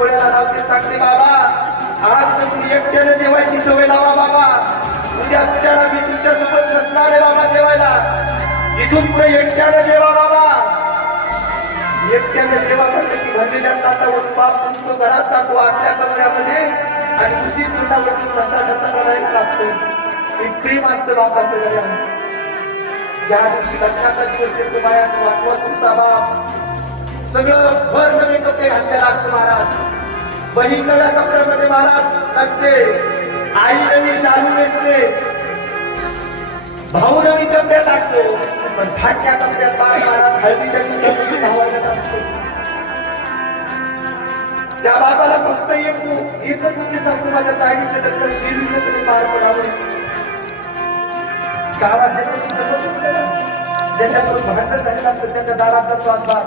डोळ्याला लावते सांगते बाबा आजपासून एकट्याने जेवायची सवय लावा बाबा. उद्या तुझ्याला मी तुमच्या सोबत नसणार आहे बाबा जेवायला. इथून पुढे एकट्याने जेवा बाबा. एकट्याने जेवा त्याची भरलेल्या ताटावर बाप तुमचं घरात जातो आतल्या कमऱ्यामध्ये आणि दुसरी तोंडावरती कसा कसा रडायला लागतो. हे प्रेम असतं बापाचं घड्या. ज्या दिवशी लग्नाचा दिवस येतो बाया वाटवा तुमचा बाप सगळं भर नवे कपडे घातलेला असतं महाराज. बहीण नव्या कपड्यामध्ये महाराज लागते. आई नवी शालू नेसते. भाऊ नवी कपड्यात टाकतो. पण फाटक्या कपड्यात बाळ महाराज हळदीच्या दिवसामध्ये भावायला असतो. त्या बाबाला फक्त एकच मुद्दे सांगतो माझ्या ताईचं लग्न निर्विघ्नपणे पार पडावं. गावात ज्याच्याशी जबरदस्त ज्याच्यासोबत भांडण झालेलं असतं त्याच्या दारात जातो आज बाप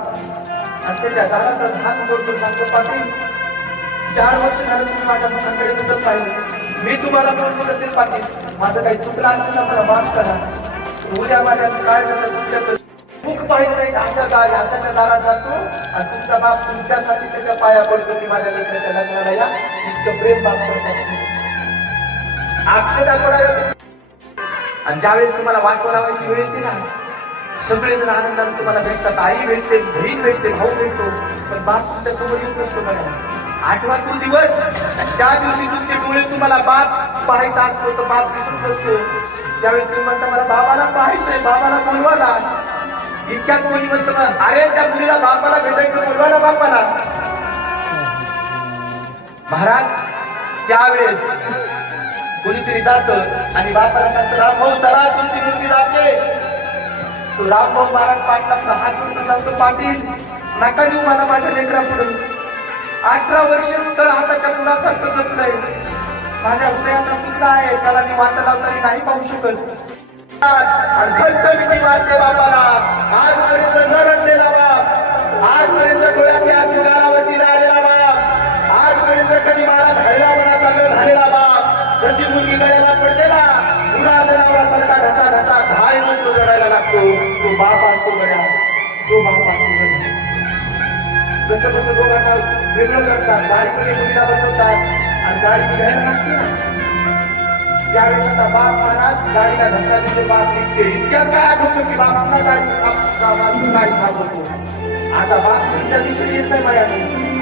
आणि त्याच्या दारात हात जोडतो सांगतो पाटील 4 वर्ष झालं तुम्ही माझ्या मुलांकडे कसं पाहिलं. मी तुम्हाला बोलतो नसेल पाटील माझं काही चुकलं असेल ना मला माफ करा. उद्या माझ्या काय त्याचं तुमच्याचं मुख पाहिलं नाही असाच्या दारात जातो आणि तुमचा बाप तुमच्यासाठी त्याच्या पाया पडतो की माझ्या लेकराच्या लग्नाला या. इतकं प्रेम बाप करत असतो. अक्षता पडायला आणि ज्यावेळेस तुम्हाला वाट लावायची वेळ येते ना सगळेजण आनंदाने तुम्हाला भेटतात. आई भेटते बहीण भेटते भाऊ भेटतो पण बाप तुमच्या समोर येत नसतो. मला आठवा तो दिवस त्या दिवशी तुमचे डोळे तुम्हाला बाप पाहायचा असतो तर बाप दिसून नसतो. त्यावेळेस तुम्ही म्हणता मला बाबाला पाहायचंय बाबाला बोलवा ना. इतक्यात कोणी म्हणतो अरे त्या मुलीला बापाला भेटायचं बोलवा ना बापाला. महाराज त्यावेळेस कोणीतरी जात आणि बापाला सांगतो रामभाऊ चला तुमची मुलगी जाते. तो रामभाऊ महाराज पाटला हात जोडून सांगतो पाटील नका देऊ मला माझ्या लेकरा पुढे. 18 वर्ष तळ हाताच्या मुलासारखं जपलंय. माझ्या हृदयाचा मुलगा आहे त्याला मी वाटा लावताना नाही पाहू शकत. वाटते बापाला आजपर्यंत न रडलेला बाप आजपर्यंत डोळ्यात आजू गालावरती आलेला बाप आजपर्यंत कधी महाराज हळला मनाचा न झालेला बाप जशी मुलगी गळ्याला पडते ना पुन्हा जनावरासारखा ढसा ढसा घाय म्हणतो रडायला लागतो. तो बाप असतो गड्या तो बाप असतो गड्या. जसं कसं दोघांना वेगळं करतात गाडीकडे मुलीला बसवतात आणि गाडी घ्यायला लागते ना त्यावेळेस आता बाप महाराज गाडीला धक्का देतो बाप निघते. इतक्यात काय आठवतो की बाप पुन्हा गाडी थांबवतो. आता बाप तुमच्या दिशेने येत नाही माझ्या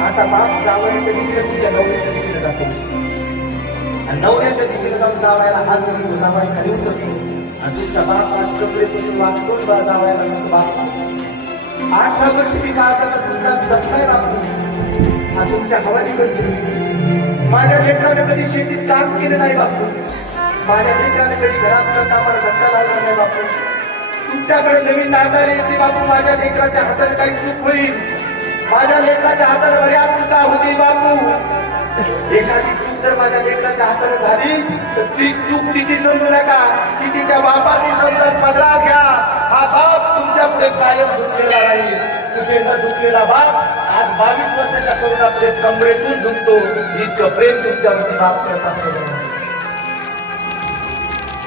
आता बाप जावयाच्या दिशेने तुमच्या नवऱ्याच्या दिशेने जातो आणि नवऱ्याच्या दिशेने जाऊन जावायला हात धरून जावाय खाली उतरतो आणि तुमच्या बाप आज कपडे पुसून वागतो जावायला म्हणतो बाप 18 वर्ष मी काळाचा तुमचा जपलाय बापू हा तुमच्या हवाली करतो. माझ्या लेकराने कधी शेतीत काम केलं नाही बापू. माझ्या लेकराने कधी घरात कामाला धक्का लावला नाही बापू. तुमच्याकडे नवीन नादारी येते बापू. माझ्या लेकराच्या हाताने काही चूक होईल. माझ्या लेकराच्या हाताने बऱ्याच चुका होतील बापू. एखादी चूक जर माझ्या लेकराच्या हाताने झाली तर ती चूक तिची समजू नका ती तिच्या बापाची समजून पदरा घ्या. हा बाप तुमच्या पुढे कायम झुकलेला नाही. तुझे न झुकलेला बाप आज 22 वर्षाच्या तरुणापुढे कमरेतून झुकतो. इतकं प्रेम तुमच्यावरती बाप करत असतो.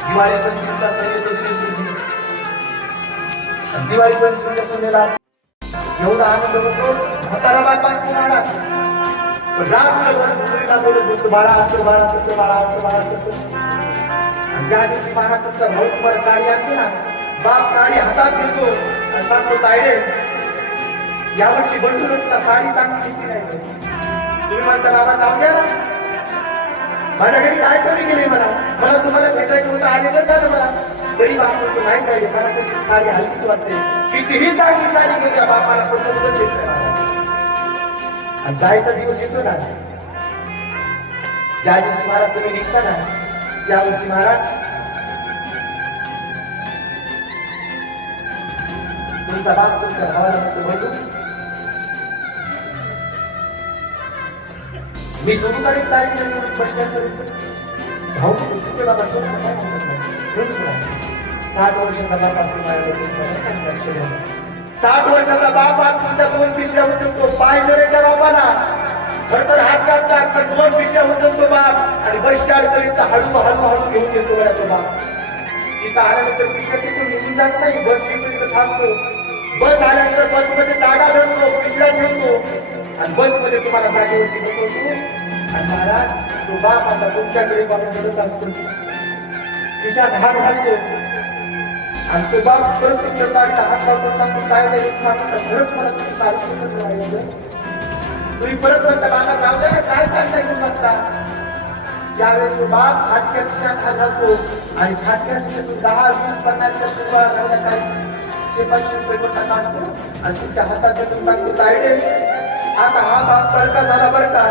दिवाळी पंचमीचा सण येतो 30 रोजी. दिवाळी पंचमीच्या सणाला एवढा आनंद होतो म्हातारा बाप कुणाला रात्रभर मुलीला बोलत होतो बाळा असं बाळा तसं बाळा असं बाळा तसं. ज्या दिवशी महाराज तुमचा भाऊ तुम्हाला साडी आणतो ना बाप साडी हातात घेतो आणि सांगतो तायडे यावर्षी बंधू तुला साडी चांगली घेतली नाही. तुम्ही म्हणता बाबा जाऊ द्या ना माझ्या घरी काय कमी केली मला तुम्हाला भेटायचं होतं आलेलं झालं मला तरी बाप म्हणतो नाही तायडे मला कशी साडी हलकीच वाटते. कितीही चांगली साडी घेऊ द्या बापाला पसंतच येत नाही. आणि जायचा दिवस येतो ना ज्या दिवशी महाराज तुम्ही निघता ना त्या दिवशी महाराज तुमचा बाप तुमच्या भावाला म्हणतो बंधू मी सुरू करीत भाऊ तुझे बाबा सुरू 60 वर्षाचा बाप असतो माझ्या 60 वर्षाचा बाप आज तुमच्या 2 पिशव्या उचलतो. पाय जरेच्या बापाला खरतर हात काढतात पण 2 पिशव्या उचलतो बाप आणि बस स्टँड पर्यंत हळूहळू घेऊन येतो बघा तो बाप. तिथं आल्यानंतर पिशव्या तिथून निघून जात नाही. बस येतो तिथं थांबतो. बस आल्यानंतर बसमध्ये जागा धरतो पिशव्या ठेवतो आणि बसमध्ये तुम्हाला जागेवरती बसवतो आणि महाराज तो बाप आता तुमच्याकडे बघत असतो, खिशात हात घालतो आणि तो बाप परत तुमच्या साडीला हात लावतो, सांगतो काय नाही सांगतो खरंच मला तुमची साडी पसंत राहिली. तुम्ही परत म्हणता बाबा जाऊ द्या काय सांगताय घेऊन बसता. त्यावेळेस तो बाप फाटक्या खिशात हात घालतो आणि फाटक्या खिशातून 10, 20, 50च्या रुपया घालण्या काही 100-500 रुपये काढतो आणि तुमच्या हातात देऊन सांगतो तायडे आता हा बाप बरका झाला बरं का.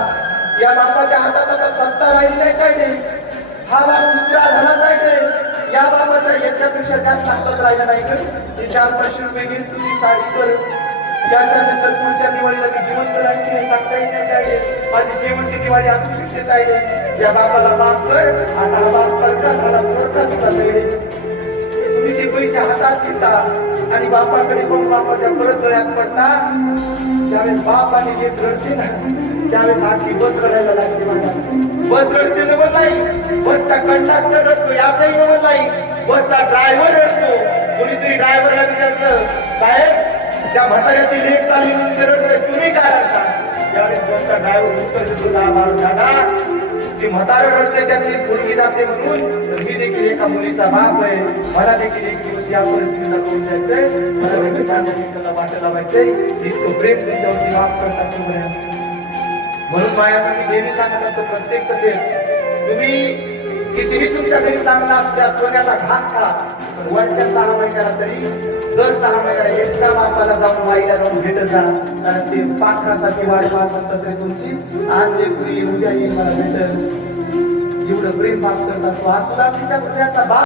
या बापाच्या हातात आता सत्ता राहील नाही काय नाही. हा बाप दुसरा झाला काय नाही. या बाबाचा याच्यापेक्षा जास्त हातात राहिला नाही तर ती 400-500 रुपये घेऊन तुम्ही साडी कर. त्याच्यानंतर पुढच्या दिवाळीला मी जिवंत राहील की नाही सांगता येत नाही तायडे. माझी शेवटची दिवाळी असू शकते तायडे. या बापाला माफ कर. आता हा बाप बरका झाला बरका झाला तायडे. तुम्ही ते पैसे हातात घेता आणि बापाकडे पण बापाच्या परत गळ्यात पडता. ज्यावेळेस बाप आणि जे रडते ना त्यावेळेस आखी बस रडायला लागते. माझा बस रडते नवं नाही, बसचा कंडक्टर रडतो यातही नवं नाही, बसचा ड्रायव्हर रडतो. कोणीतरी ड्रायव्हरला विचारलं साहेब त्या म्हाताऱ्याची लेख चालली ते रडतोय तुम्ही काय रडता. त्यावेळेस बसचा ड्रायव्हर उत्तर देतो दादा ती म्हातारा रडते त्याची मुलगी जाते म्हणून तर मी देखील एका मुलीचा बाप आहे. मला देखील एक दिवस या परिस्थितीला तोंड द्यायचंय. मला देखील माझ्या मित्राला वाटायला पाहिजे इतकं प्रेम तुमच्यावरती बाप करत असतो. म्हणून माया तुम्ही नेहमी सांगत असतो प्रत्येक कथेत तुम्ही कितीही तुमच्या घरी चांगला असल्या सोन्याचा घास खा पण वरच्या 6 महिन्याला तरी दर 6 महिन्याला एकदा बापाला जाऊन वाईला जाऊन भेटत जा. कारण ते पाखरासारखी वाट पाहत असतात तरी तुमची आज लेकरू येईल उद्या येईल मला भेटल एवढं प्रेम बाप करत असतो. हा सुद्धा तिच्या हृदयाचा बाप